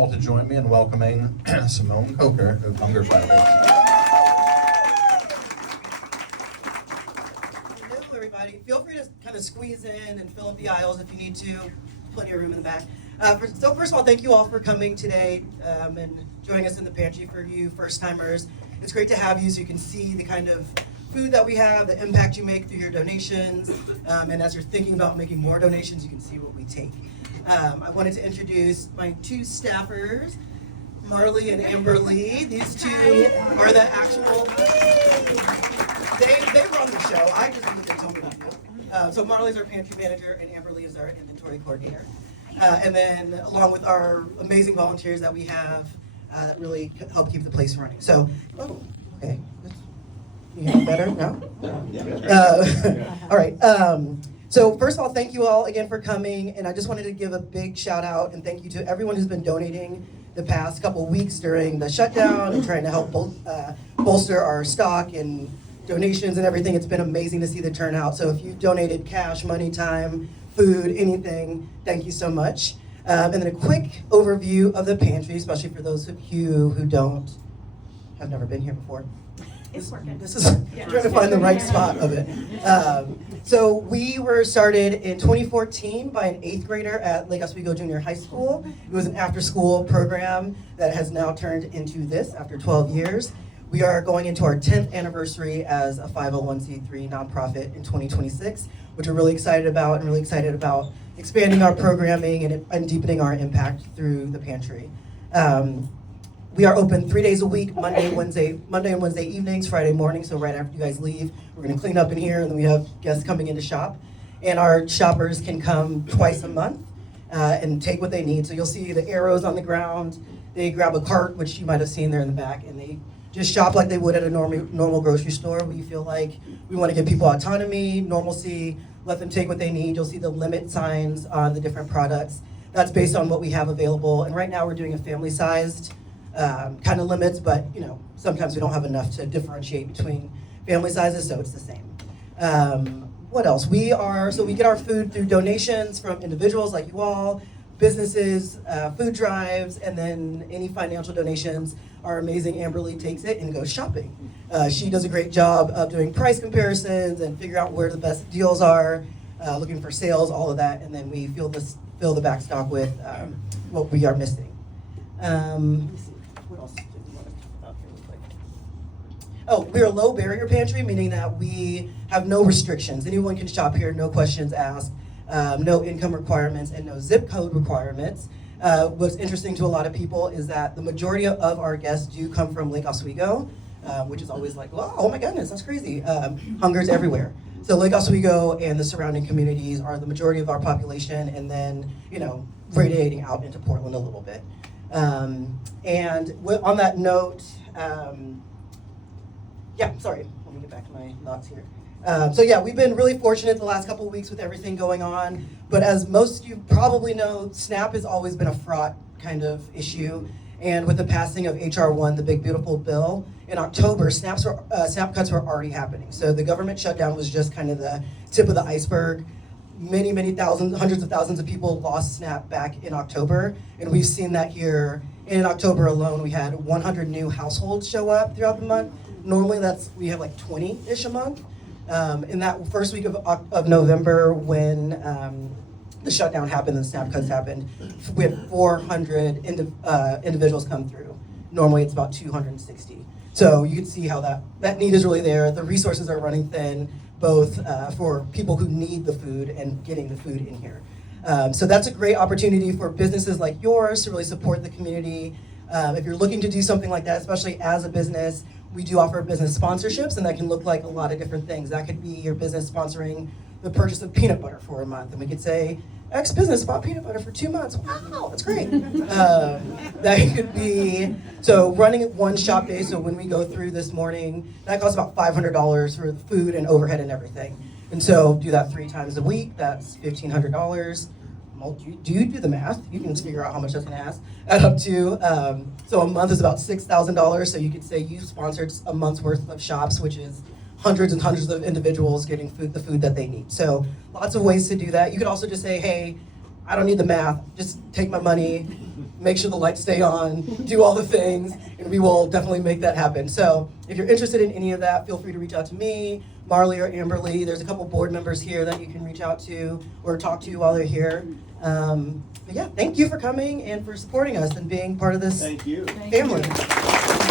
To join me in welcoming Simone Coker of Hunger Fighters. Hello, everybody. Feel free to kind of squeeze in and fill up the aisles if you need to. Plenty of room in the back. So first of all, thank you all for coming today and joining us in the pantry. For you first-timers, it's great to have you so you can see the kind of food that we have, the impact you make through your donations, and as you're thinking about making more donations, you can see what we take. I wanted to introduce my two staffers, Marley and Amber Lee. These two are the actual, they run the show. I just do what they told me to do. So Marley's our pantry manager and Amber Lee is our inventory coordinator. And then along with our amazing volunteers that we have that really help keep the place running. So, okay. You hear me better? No? All right. So first of all, thank you all again for coming, and I just wanted to give a big shout out and thank you to everyone who's been donating the past couple weeks during the shutdown and trying to help bolster our stock and donations and everything. It's been amazing to see the turnout. So if you've donated cash, money, time, food, anything, thank you so much. And then a quick overview of the pantry, especially for those of you who have never been here before. It's working. This is trying to find the right spot of it. So we were started in 2014 by an 8th grader at Lake Oswego Junior High School. It was an after-school program that has now turned into this after 12 years. We are going into our 10th anniversary as a 501c3 nonprofit in 2026, which we're really excited about, and really excited about expanding our programming and deepening our impact through the pantry. We are open 3 days a week, Monday and Wednesday evenings, Friday morning, so right after you guys leave, we're gonna clean up in here, and then we have guests coming in to shop. And our shoppers can come twice a month and take what they need. So you'll see the arrows on the ground, they grab a cart, which you might have seen there in the back, and they just shop like they would at a normal grocery store. We feel like we wanna give people autonomy, normalcy, let them take what they need. You'll see the limit signs on the different products. That's based on what we have available, and right now we're doing a family-sized kind of limits, but sometimes we don't have enough to differentiate between family sizes, so it's the same. What else? We get our food through donations from individuals like you all, businesses, food drives, and then any financial donations. Our amazing Amber Lee takes it and goes shopping. She does a great job of doing price comparisons and figure out where the best deals are, looking for sales, all of that, and then we fill the back stock with what we are missing. Let me see. What else did we want to talk about here real quick? Oh, we're a low barrier pantry, meaning that we have no restrictions. Anyone can shop here, no questions asked, no income requirements, and no zip code requirements. What's interesting to a lot of people is that the majority of our guests do come from Lake Oswego, which is always like, well, oh my goodness, that's crazy. Hunger's everywhere. So Lake Oswego and the surrounding communities are the majority of our population, and then, radiating out into Portland a little bit. And on that note, let me get back to my thoughts here. We've been really fortunate the last couple of weeks with everything going on, but as most of you probably know, SNAP has always been a fraught kind of issue, and with the passing of HR 1, the big beautiful bill, in October, SNAP cuts were already happening. So the government shutdown was just kind of the tip of the iceberg. Many thousands, hundreds of thousands of people lost SNAP back in October, and we've seen that here. In October alone, we had 100 new households show up throughout the month. Normally we have like 20-ish a month. In that first week of November, when the shutdown happened and the SNAP cuts happened, we had 400 individuals come through. Normally it's about 260. So you can see how that need is really there. The resources are running thin, both for people who need the food and getting the food in here. So that's a great opportunity for businesses like yours to really support the community. If you're looking to do something like that, especially as a business, we do offer business sponsorships, and that can look like a lot of different things. That could be your business sponsoring the purchase of peanut butter for a month, and we could say, X business bought peanut butter for 2 months. Wow, that's great. That could be, so running one shop day, so when we go through this morning, that costs about $500 for the food and overhead and everything. And so do that 3 times a week, that's $1,500. Do you do the math? You can figure out how much that's gonna add up to. So a month is about $6,000, so you could say you sponsored a month's worth of shops, which is hundreds and hundreds of individuals getting the food that they need. So lots of ways to do that. You could also just say, hey, I don't need the math, just take my money, make sure the lights stay on, do all the things, and we will definitely make that happen. So if you're interested in any of that, feel free to reach out to me, Marley, or Amberly. There's a couple board members here that you can reach out to or talk to while they're here. But yeah, thank you for coming and for supporting us and being part of this Thank you. family.